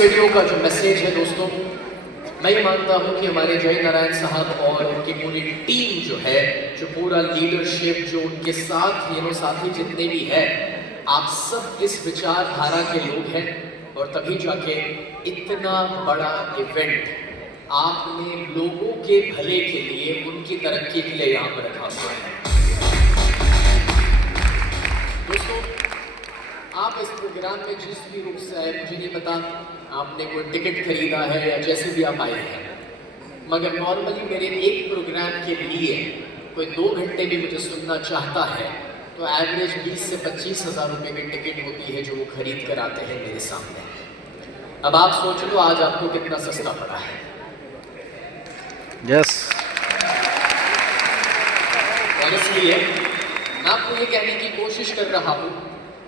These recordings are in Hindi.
वीडियो का जो मैसेज है दोस्तों, मैं ये मानता हूँ कि हमारे जय नारायण साहब और उनकी पूरी टीम जो है, जो पूरा लीडरशिप, जो उनके साथ साथी जितने भी हैं, आप सब इस विचारधारा के लोग हैं और तभी जाके इतना बड़ा इवेंट आपने लोगों के भले के लिए, उनकी तरक्की के लिए यहाँ पर रखा हुआ है। दोस्तों, आप इस प्रोग्राम में जिस भी रूप से आए, मुझे नहीं पता आपने कोई टिकट खरीदा है या जैसे भी आप आए हैं, मगर नॉर्मली मेरे एक प्रोग्राम के लिए कोई 2 घंटे भी मुझे सुनना चाहता है तो एवरेज 20 से 25 हज़ार रुपये की टिकट होती है जो वो खरीद कर आते हैं मेरे सामने। अब आप सोच लो आज आपको कितना सस्ता पड़ा है। यस। और इसलिए मैं आपको ये कहने की कोशिश कर रहा हूँ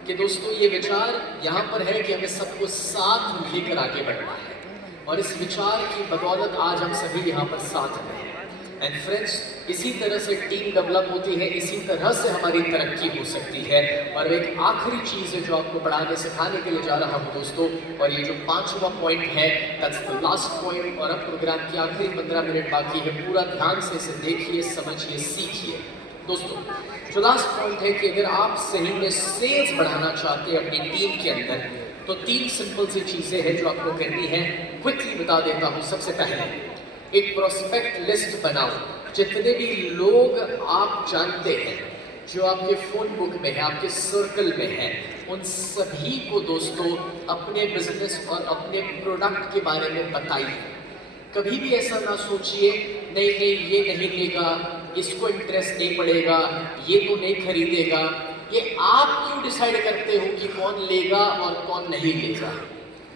कि दोस्तों, ये विचार यहाँ पर है कि हमें सबको साथ लेकर आगे बढ़ना है और इस विचार की बदौलत आज हम सभी यहाँ पर साथ हैं। एंड फ्रेंड्स, इसी तरह से टीम डेवलप होती है, इसी तरह से हमारी तरक्की हो सकती है। और एक आखिरी चीज़ है जो आपको पढ़ाने सिखाने के लिए जा रहा हूँ दोस्तों, और ये जो 5वां पॉइंट है, दैट्स द लास्ट पॉइंट। और अब प्रोग्राम की आखिरी 15 मिनट बाकी है, पूरा ध्यान से इसे देखिए, समझिए, सीखिए। दोस्तों, जो लास्ट पॉइंट है कि अगर आप सही में सेल्स बढ़ाना चाहते हैं अपनी टीम के अंदर, तो 3 सिंपल सी चीज़ें हैं जो आपको करनी है। क्विकली बता देता हूँ। सबसे पहले एक प्रोस्पेक्ट लिस्ट बनाओ। जितने भी लोग आप जानते हैं, जो आपके फ़ोन बुक में है, आपके सर्कल में है, उन सभी को दोस्तों अपने बिजनेस और अपने प्रोडक्ट के बारे में बताइए। कभी भी ऐसा ना सोचिए नहीं ये नहीं लेगा, इसको इंटरेस्ट नहीं पड़ेगा, ये तो नहीं खरीदेगा। ये आप क्यों डिसाइड करते हो कि कौन लेगा और कौन नहीं लेगा?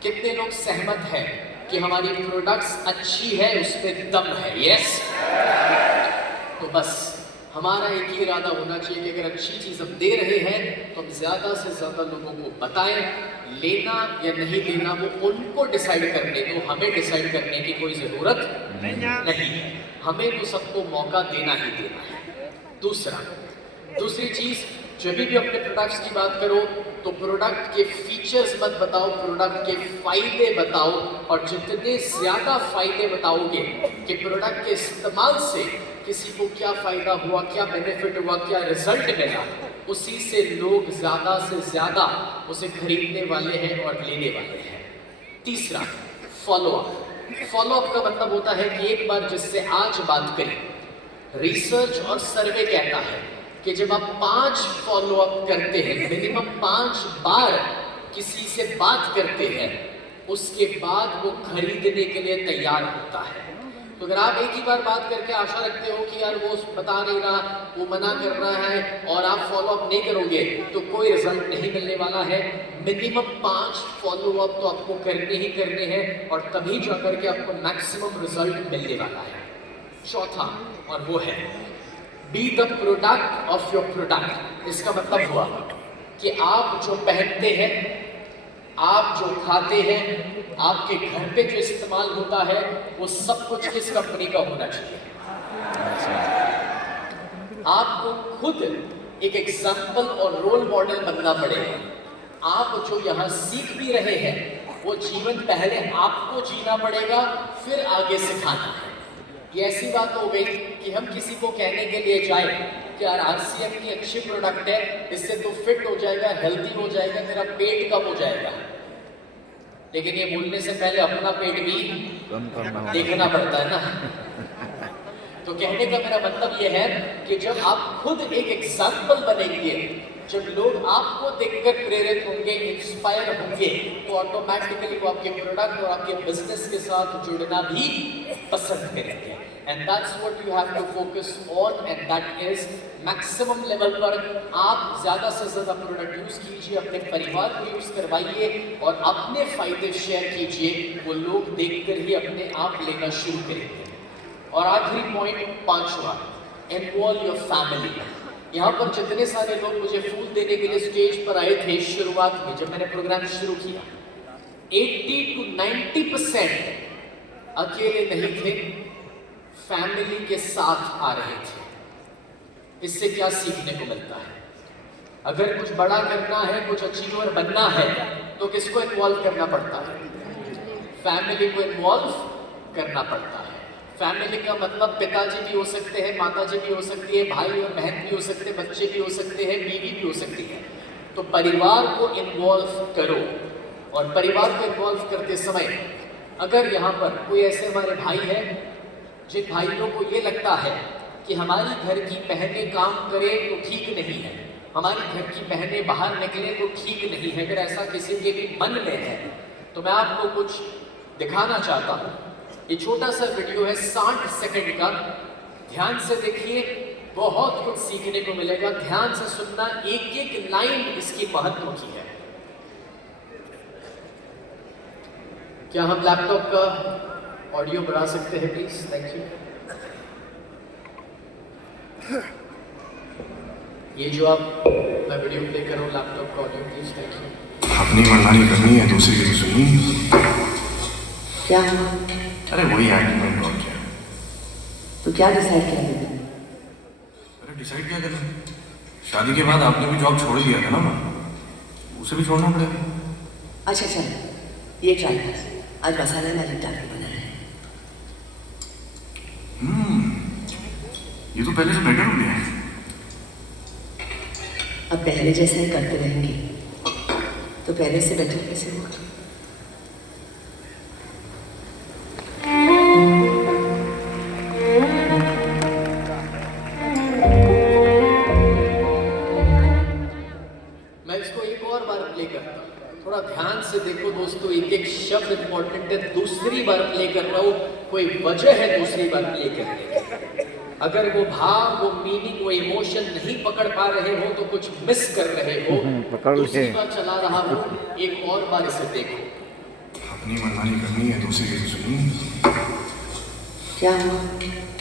कितने लोग सहमत हैं कि हमारी प्रोडक्ट्स अच्छी है, उस पर दम है? यस। तो बस हमारा एक ही इरादा होना चाहिए कि अगर अच्छी चीज़ हम दे रहे हैं तो हम ज़्यादा से ज़्यादा लोगों को बताएं। लेना या नहीं लेना वो उनको डिसाइड करने दो, हमें डिसाइड करने की कोई ज़रूरत नहीं है। हमें तो सबको मौका देना ही देना है। दूसरी चीज़, जब भी अपने प्रोडक्ट्स की बात करो तो प्रोडक्ट के फीचर्स मत बताओ, प्रोडक्ट के फ़ायदे बताओ। और जितने ज़्यादा फ़ायदे बताओगे कि प्रोडक्ट के इस्तेमाल से किसी को क्या फ़ायदा हुआ, क्या बेनिफिट हुआ, क्या रिजल्ट मिला, उसी से लोग ज़्यादा से ज़्यादा उसे खरीदने वाले हैं और लेने वाले हैं। तीसरा, फॉलोअप। फॉलोअप का मतलब होता है कि एक बार जिससे आज बात करें, रिसर्च और सर्वे कहता है कि जब आप 5 फॉलोअप करते हैं, मिनिमम 5 बार किसी से बात करते हैं, उसके बाद वो खरीदने के लिए तैयार होता है। तो अगर आप एक ही बार बात करके आशा रखते हो कि यार वो बता नहीं रहा, वो मना कर रहा है और आप फॉलोअप नहीं करोगे तो कोई रिजल्ट नहीं मिलने वाला है। मिनिमम 5 फॉलोअप तो आपको करने ही करने हैं और तभी जाकर के आपको मैक्सिमम रिजल्ट मिलने वाला है। चौथा, और वो है be the product of your product. इसका मतलब हुआ कि आप जो पहनते हैं, आप जो खाते हैं, आपके घर पे जो इस्तेमाल होता है, वो सब कुछ किस कंपनी का होना चाहिए? आपको खुद एक एग्जाम्पल और रोल मॉडल बनना पड़ेगा। आप जो यहाँ सीख भी रहे हैं, वो जीवन पहले आपको जीना पड़ेगा, फिर आगे सिखाना है। ये ऐसी बात हो गई कि हम किसी को कहने के लिए जाए कि यार RCM की अच्छी प्रोडक्ट है, इससे तो फिट हो जाएगा, हेल्दी हो जाएगा, तेरा पेट कम हो जाएगा। लेकिन ये बोलने से पहले अपना पेट भी देखना पड़ता है ना। तो कहने का मेरा मतलब ये है कि जब आप खुद एक एग्जाम्पल बनेंगे, जब लोग आपको देखकर प्रेरित होंगे, इंस्पायर होंगे, तो ऑटोमेटिकली वो आपके प्रोडक्ट और आपके बिजनेस के साथ जुड़ना भी पसंद करेंगे। And that's what you have to focus on, and that is maximum level पर आप ज़्यादा से ज़्यादा प्रोडक्ट यूज़ कीजिए, अपने परिवार को यूज़ करवाइए और अपने फ़ायदे शेयर कीजिए। वो लोग देखकर ही अपने आप लेना शुरू करेंगे। और आखिरी पॉइंट, 5वां, इन्वॉल्व योर फैमिली। यहाँ पर जितने सारे लोग मुझे फूल देने के लिए स्टेज पर आए थे शुरुआत में, जब मैंने प्रोग्राम शुरू किया, 80 to 90% अकेले नहीं थे, फैमिली के साथ आ रहे थे। इससे क्या सीखने को मिलता है? अगर कुछ बड़ा करना है, कुछ अचीवर बनना है, तो किसको इन्वॉल्व करना पड़ता है? फैमिली को इन्वॉल्व करना पड़ता है। फैमिली का मतलब पिताजी भी हो सकते हैं, माताजी भी हो सकती है, भाई और बहन भी हो सकते हैं, बच्चे भी हो सकते हैं, बीवी भी हो सकती है। तो परिवार को इन्वॉल्व करो, और परिवार को इन्वॉल्व करते समय अगर यहाँ पर कोई ऐसे हमारे भाई हैं जिन भाइयों को ये लगता है कि हमारी घर की बहनें काम करें तो ठीक नहीं है, हमारी घर की बहनें बाहर निकले तो ठीक नहीं है, अगर ऐसा किसी के भी मन में है तो मैं आपको कुछ दिखाना चाहता हूँ। ये छोटा सा वीडियो है 60 सेकंड का, ध्यान से देखिए, बहुत कुछ सीखने को मिलेगा। ध्यान से सुनना, एक एक लाइन इसकी महत्व की है। क्या हम लैपटॉप का ऑडियो बढ़ा सकते हैं प्लीज? Thank you. ये जो आप मैं वीडियो प्ले कर रहा हूँ लैपटॉप का ऑडियो प्लीज, थैंक यू। अपनी मनमानी करनी है, दूसरी की तो सुनिए। क्या? अरे वही आर्ग्यूमेंट और क्या। तो क्या डिसाइड किया तुमने? अरे डिसाइड क्या करना, शादी के बाद आपने भी जॉब छोड़ दिया था ना, उसे भी छोड़ना पड़ेगा। अच्छा चल, ये ट्राई कर, आज मसाला मैजिक डाल के बनाया है। ये तो पहले से बेटर हो गया है। अब पहले जैसा ही करते रहेंगे तो पहले से बेटर कैसे होगा? मैं इसको एक और बार प्ले करता हूँ, थोड़ा ध्यान से देखो दोस्तों, एक एक शब्द इंपॉर्टेंट है। दूसरी बार प्ले कर रहा हूँ, कोई वजह है दूसरी बार प्ले करने की। अगर वो भाव, वो मीनिंग, वो इमोशन नहीं पकड़ पा रहे हो तो कुछ मिस कर रहे हो। दूसरी बार चला रहा हूँ, एक और बार इसे देखो। अपनी मनमानी करनी है, दूसरी की तो सुनिए। क्या हुआ?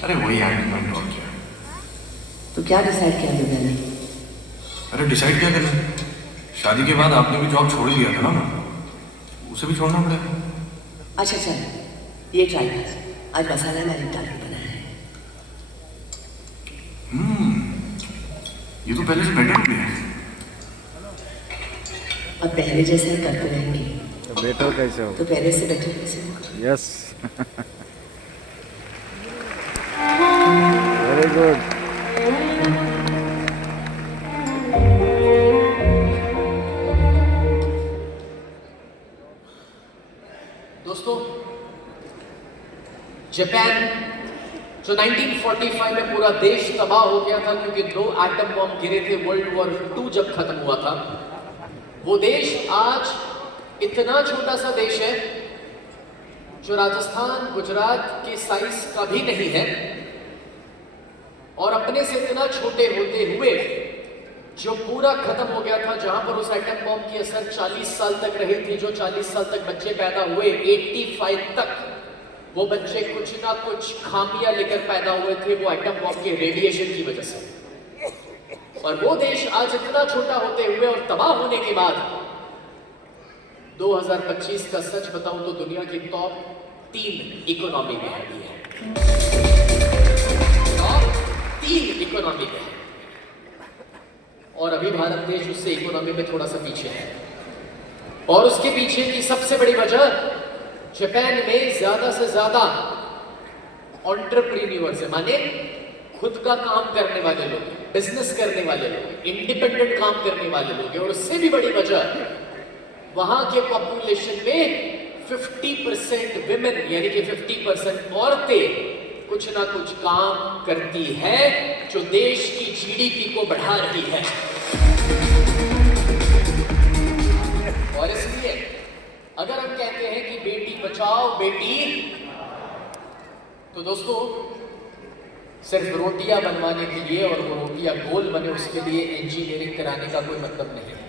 अरे वही आर्ग्यूमेंट और क्या। तो क्या डिसाइड किया तुमने? अरे डिसाइड क्या करना, शादी के बाद आपने भी जॉब छोड़ दिया था ना, उसे भी छोड़ना पड़ेगा। अच्छा चल, ये ट्राई कर, आज मसाला मैजिक डाल के बनाया है। ये तो पहले से बेटर हो गया है। अब पहले जैसा ही करते रहेंगे तो बेटर कैसे हो? तो पहले से बेटर कैसे होगा? Yes, very good. दोस्तों, जापान जो 1945 में पूरा देश तबाह हो गया था क्योंकि 2 एटम बम गिरे थे, वर्ल्ड वॉर 2 जब खत्म हुआ था, वो देश आज इतना छोटा सा देश है जो राजस्थान, गुजरात के साइज का भी नहीं है, और अपने से इतना छोटे होते हुए जो पूरा खत्म हो गया था, जहां पर उस एटम बम की असर 40 साल तक रही थी, जो 40 साल तक बच्चे पैदा हुए, 85 तक वो बच्चे कुछ ना कुछ खामियां लेकर पैदा हुए थे, वो एटम बम के रेडिएशन की वजह से। और वो देश आज इतना छोटा होते हुए और तबाह होने के बाद 2025 का सच बताऊं तो दुनिया की टॉप 3 इकोनॉमी में अभी है, टॉप 3 इकोनॉमी में है, और अभी भारत देश उससे इकोनॉमी में थोड़ा सा पीछे है। और उसके पीछे की सबसे बड़ी वजह, जापान में ज्यादा से ज्यादा एंटरप्रेन्योर्स है, माने खुद का काम करने वाले लोग, बिजनेस करने वाले लोग, इंडिपेंडेंट काम करने वाले लोग, और उससे भी बड़ी वजह वहां के पॉपुलेशन में 50% विमेन यानी कि 50% औरतें कुछ ना कुछ काम करती है जो देश की जीडीपी को बढ़ा रही है। और इसलिए अगर हम कहते हैं कि बेटी बचाओ बेटी, तो दोस्तों सिर्फ रोटियां बनवाने के लिए और वो रोटियां गोल बने उसके लिए इंजीनियरिंग कराने का कोई मतलब नहीं है।